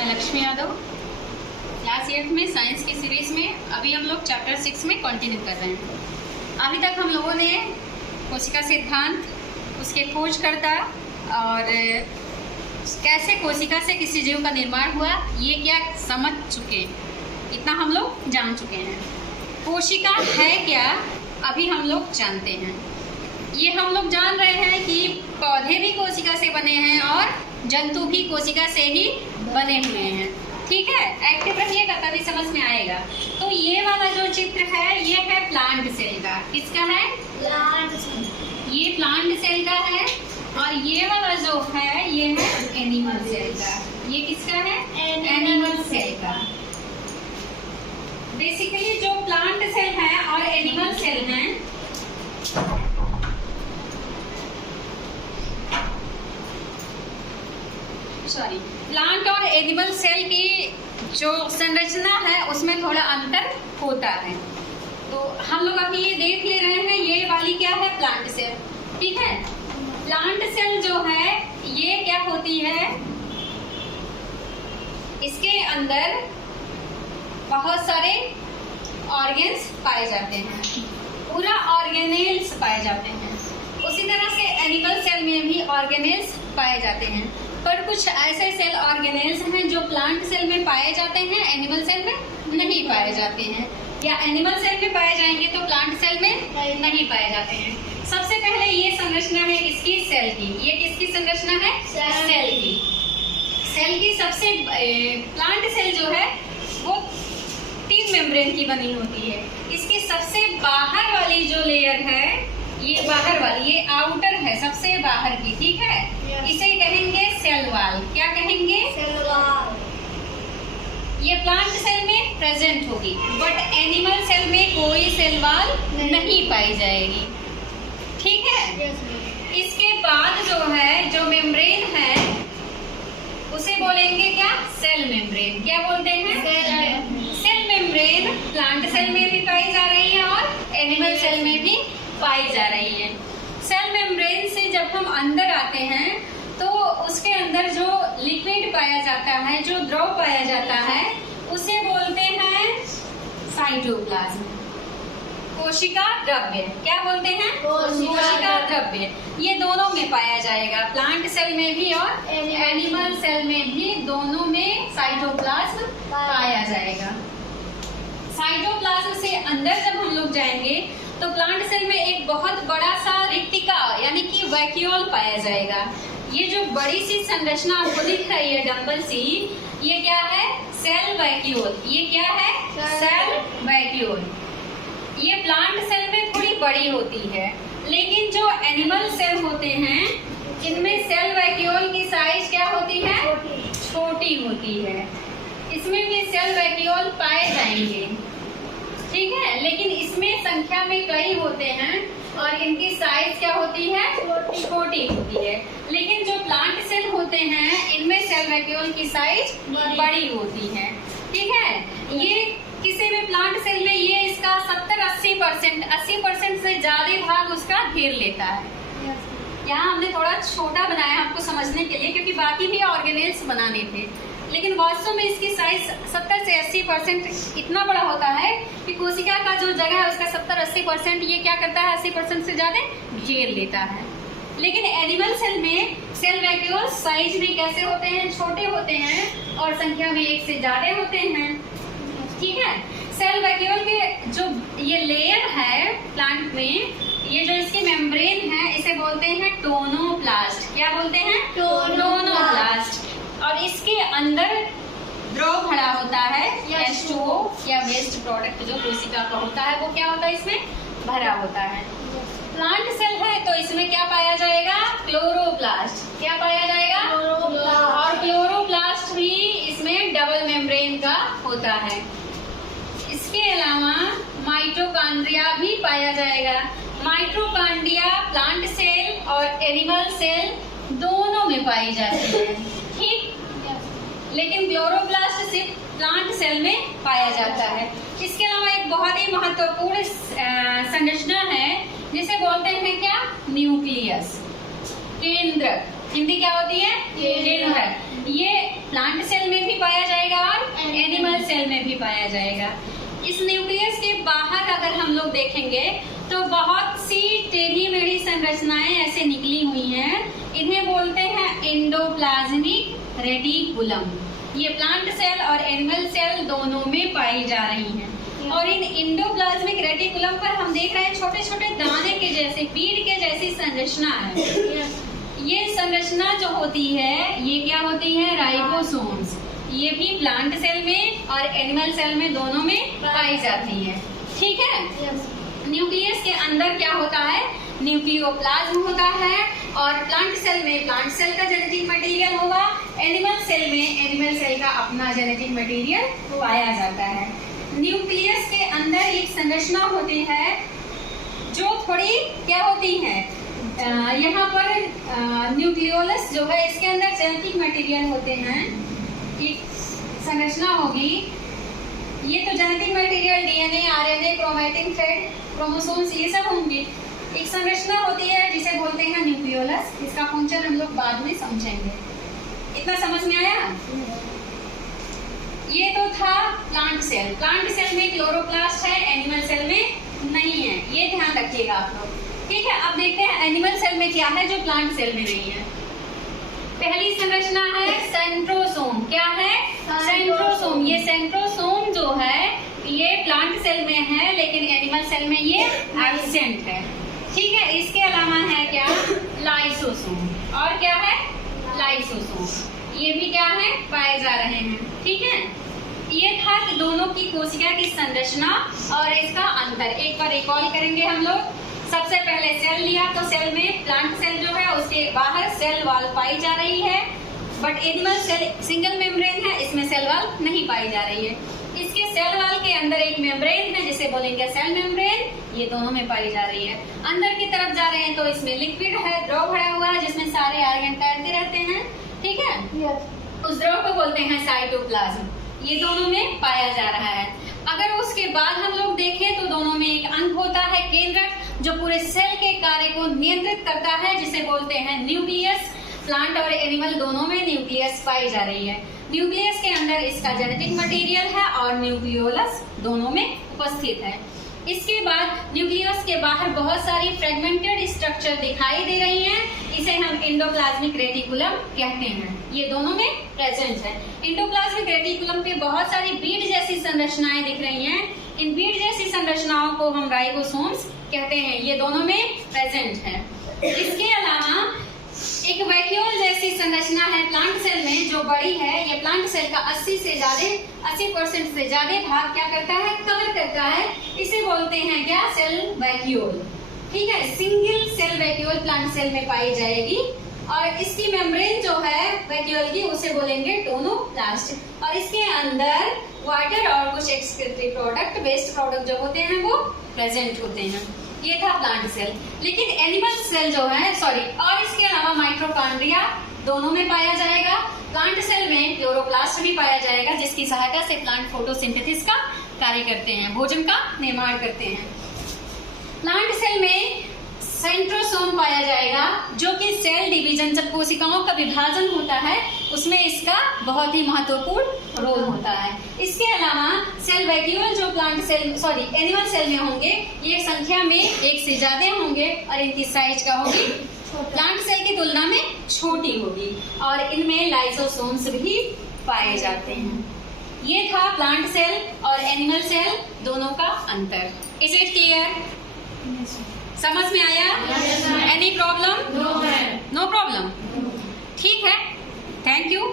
मैं लक्ष्मी यादव, क्लास 8 में साइंस की सीरीज में अभी हम लोग चैप्टर 6 में कंटिन्यू कर रहे हैं। अभी तक हम लोगों ने कोशिका सिद्धांत, उसके खोजकर्ता और कैसे कोशिका से किसी जीव का निर्माण हुआ, ये क्या समझ चुके, इतना हम लोग जान चुके हैं। कोशिका है क्या, अभी हम लोग जानते हैं। ये हम लोग जान रहे हैं कि पौधे भी कोशिका से बने हैं और जंतु भी कोशिका से ही बने हुए हैं। ठीक है, एक्टिव रहिएगा तभी समझ में आएगा। तो ये वाला जो चित्र है ये है प्लांट सेल का। किसका है? Plant cell. ये प्लांट सेल का है और ये वाला जो है ये है एनिमल सेल का। ये किसका है? एनिमल सेल का। बेसिकली जो प्लांट सेल है और एनिमल सेल है, प्लांट और एनिमल सेल की जो संरचना है उसमें थोड़ा अंतर होता है। तो हम लोग अभी ये देख ले रहे हैं, ये वाली क्या है? Plant cell. ठीक है, प्लांट सेल जो है ये क्या होती है, इसके अंदर बहुत सारे ऑर्गेन्स पाए जाते हैं, पूरा ऑर्गेनेल्स पाए जाते हैं। उसी तरह से एनिमल सेल में भी ऑर्गेनेल्स पाए जाते हैं, पर कुछ ऐसे सेल ऑर्गेनेल्स हैं जो प्लांट सेल में पाए जाते हैं, एनिमल सेल में नहीं पाए जाते हैं, या एनिमल सेल में पाए जाएंगे तो प्लांट सेल में नहीं पाए जाते हैं। सबसे पहले ये संरचना है किसकी? सेल की। ये किसकी संरचना है? सेल की। सेल की सबसे प्लांट सेल जो है वो 3 मेम्ब्रेन की बनी होती है। इसकी सबसे बाहर वाली जो लेयर है, ये बाहर वाली, ये आउटर है, सबसे बाहर की। ठीक है, इसे कहेंगे सेल वॉल। क्या कहेंगे? Cell wall. ये प्लांट सेल में प्रेजेंट होगी, बट एनिमल सेल में कोई सेल वॉल नहीं पाई जाएगी। ठीक है, इसके बाद जो है, जो मेम्ब्रेन है उसे बोलेंगे क्या? Cell membrane. क्या बोलते हैं? सेल मेम्ब्रेन प्लांट सेल में भी पाई जा रही है और एनिमल सेल में भी पाई जा रही है। सेल मेम्ब्रेन से जब हम अंदर आते हैं तो उसके अंदर जो लिक्विड पाया जाता है, जो द्रव पाया जाता है, उसे बोलते हैं साइटोप्लाज्म, कोशिका द्रव्य। क्या बोलते हैं? कोशिका द्रव्य। ये दोनों में पाया जाएगा, प्लांट सेल में भी और एनिमल सेल में भी, दोनों में साइटोप्लाज्म पाया जाएगा। साइटोप्लाज्म से अंदर जब हम लोग जाएंगे तो प्लांट सेल में एक बहुत बड़ा सा रिक्तिका यानी कि वैक्यूल पाया जाएगा। ये जो बड़ी सी संरचना आपको दिख रही है डंबल सी, ये क्या है? Cell vacuole. ये क्या है? Cell vacuole. ये प्लांट सेल में थोड़ी बड़ी होती है, लेकिन जो एनिमल सेल होते हैं इनमें सेल वैक्यूल की साइज क्या होती है? छोटी होती है। इसमें भी सेल वैक्यूल पाए जाएंगे। ठीक है, लेकिन इसमें संख्या में कई होते हैं और इनकी साइज क्या होती है? छोटी होती है। लेकिन जो प्लांट सेल होते हैं इनमें सेल वैक्यूल की साइज बड़ी होती है। ठीक है, ये किसी भी प्लांट सेल में ये इसका 80% से ज्यादा भाग उसका घेर लेता है। यहाँ हमने थोड़ा छोटा बनाया आपको समझने के लिए, क्योंकि बाकी भी ऑर्गेनेल्स बनाने थे, लेकिन वास्तव में इसकी साइज 70 से 80% इतना बड़ा होता है कि कोशिका का जो जगह है उसका 70-80% ये क्या करता है? 80% से ज्यादा घेर लेता है। लेकिन एनिमल सेल में सेल वैक्यूल साइज में कैसे होते हैं? छोटे होते हैं और संख्या में 1 से ज्यादा होते हैं। ठीक है, सेल वैक्यूल के जो ये लेयर है प्लांट में, ये जो इसकी मेम्ब्रेन है इसे बोलते हैं टोनोप्लास्ट। क्या बोलते हैं? टोनोप्लास्ट। और इसके अंदर द्रव भरा होता है, H2O या वेस्ट प्रोडक्ट जो कोशिका का होता है, वो क्या होता है? इसमें भरा होता है। प्लांट सेल है तो इसमें क्या पाया जाएगा? क्लोरोप्लास्ट। क्या पाया जाएगा? और क्लोरोप्लास्ट भी इसमें डबल मेम्ब्रेन का होता है। इसके अलावा माइटोकॉन्ड्रिया भी पाया जाएगा। माइटोकॉन्ड्रिया प्लांट सेल और एनिमल सेल दोनों में पाई जाती है। ठीक, लेकिन क्लोरोप्लास्ट सिर्फ प्लांट सेल में पाया जाता है। इसके अलावा एक बहुत ही महत्वपूर्ण संरचना है जिसे बोलते हैं क्या? न्यूक्लियस, केंद्रक। हिंदी क्या होती है? केंद्रक। ये प्लांट सेल में भी पाया जाएगा और एनिमल सेल में भी पाया जाएगा। इस न्यूक्लियस के बाहर अगर हम लोग देखेंगे तो बहुत सी टेढ़ी मेढ़ी संरचनाएं ऐसे निकली हुई हैं, इन्हें बोलते हैं एंडोप्लाज्मिक रेटिकुलम। ये प्लांट सेल और एनिमल सेल दोनों में पाई जा रही हैं। और इन एंडोप्लाज्मिक रेटिकुलम पर हम देख रहे हैं छोटे छोटे दाने के जैसे, पीड़ के जैसी संरचना है। ये संरचना जो होती है ये क्या होती है? राइबोसोम्स। ये भी प्लांट सेल में और एनिमल सेल में दोनों में पाई जाती है। ठीक है। न्यूक्लियस के अंदर क्या होता है? न्यूक्लियोप्लाज्म होता है। और प्लांट सेल में प्लांट सेल का जेनेटिक मटेरियल होगा, एनिमल सेल में एनिमल सेल का अपना जेनेटिक मटेरियल पाया जाता है। न्यूक्लियस के अंदर एक संरचना होती है जो थोड़ी क्या होती है, यहाँ पर न्यूक्लियोलस जो है इसके अंदर जेनेटिक मटेरियल होते हैं। एक संरचना होगी, ये तो genetic material DNA, RNA, chromatin thread, chromosomes ये सब होंगे। एक संरचना होती है जिसे बोलते हैं न्यूक्लियोलस। इसका फंक्शन हम लोग बाद में समझेंगे। इतना समझ में आया? ये तो था प्लांट सेल। प्लांट सेल में क्लोरोप्लास्ट है, एनिमल सेल में नहीं है, ये ध्यान रखिएगा आप लोग। ठीक है। अब देखते हैं एनिमल सेल में क्या है जो प्लांट सेल में नहीं है। पहली संरचना है सेंट्रोसोम। क्या है? सेंट्रोसोम। ये सेंट्रोसोम जो है ये प्लांट सेल में है लेकिन एनिमल सेल में ये एब्सेंट है। ठीक है। इसके अलावा है क्या? लाइसोसोम। और क्या है? लाइसोसोम। ये भी क्या है? पाए जा रहे हैं। ठीक है। ये था कि दोनों की कोशिका की संरचना और इसका अंतर। एक बार रिकॉल करेंगे हम लोग। सबसे पहले सेल लिया तो सेल में प्लांट सेल जो है उसके बाहर सेल वॉल पाई जा रही है, but animal cell single membrane है, इसमें सेल वॉल नहीं पाई जा रही है। इसके सेल वॉल के अंदर एक मेम्ब्रेन है जिसे बोलेंगे सेल मेम्ब्रेन, ये दोनों में पाई जा रही है। अंदर की तरफ जा रहे हैं तो इसमें लिक्विड है, द्रव भरा हुआ है जिसमें सारे ऑर्गन तैरते रहते हैं। ठीक है। उस द्रव को बोलते हैं साइटोप्लाज्म। ये दोनों में पाया जा रहा है। अगर उसके बाद हम लोग देखें तो दोनों में एक अंग होता है केंद्रक, जो पूरे सेल के कार्य को नियंत्रित करता है, जिसे बोलते हैं न्यूक्लियस। प्लांट और एनिमल दोनों में न्यूक्लियस पाई जा रही है। न्यूक्लियस के अंदर इसका जेनेटिक मटेरियल है और न्यूक्लियोलस दोनों में उपस्थित है। इसके बाद न्यूक्लियस के बाहर बहुत सारी फ्रेगमेंटेड स्ट्रक्चर दिखाई दे रही हैं, इसे हम एंडोप्लाज्मिक रेटिकुलम कहते हैं। ये दोनों में प्रेजेंट है। एंडोप्लाज्मिक रेटिकुलम पे बहुत सारी बीड जैसी संरचनाएं दिख रही हैं। इन बीड जैसी संरचनाओं को हम राइबोसोम्स कहते हैं। ये दोनों में प्रेजेंट है। इसके अलावा एक वैक्यूल जैसी संरचना है प्लांट सेल में जो बड़ी है। ये प्लांट सेल का 80% से ज्यादा भाग क्या करता है? कवर करता है। इसे बोलते हैं क्या? Cell vacuole. ठीक है। Single cell vacuole plant cell में पाई जाएगी और इसकी मेम्ब्रेन जो है वैक्यूल की उसे बोलेंगे टोनोप्लास्ट। और इसके अंदर वाटर और कुछ एक्सक्रीटरी प्रोडक्ट, वेस्ट प्रोडक्ट जो होते हैं वो प्रेजेंट होते हैं। ये था प्लांट सेल। लेकिन एनिमल सेल जो है और इसके अलावा माइटोकॉन्ड्रिया दोनों में पाया जाएगा। प्लांट सेल में क्लोरोप्लास्ट भी पाया जाएगा जिसकी सहायता से प्लांट फोटोसिंथेसिस का कार्य करते हैं, भोजन का निर्माण करते हैं। प्लांट सेल में सेंट्रोसोम पाया जाएगा जो कि सेल डिवीजन, जब कोशिकाओं का विभाजन होता है उसमें इसका बहुत ही महत्वपूर्ण रोल होता है। इसके अलावा सेल वैक्यूल जो एनिमल सेल में होंगे ये संख्या में एक से ज्यादा होंगे और इनकी साइज क्या होगी? प्लांट सेल की तुलना में छोटी होगी और इनमें लाइसोसोम्स भी पाए जाते हैं। ये था प्लांट सेल और एनिमल सेल दोनों का अंतर। Is it clear? समझ में आया? Any problem? No problem. ठीक है। Thank you.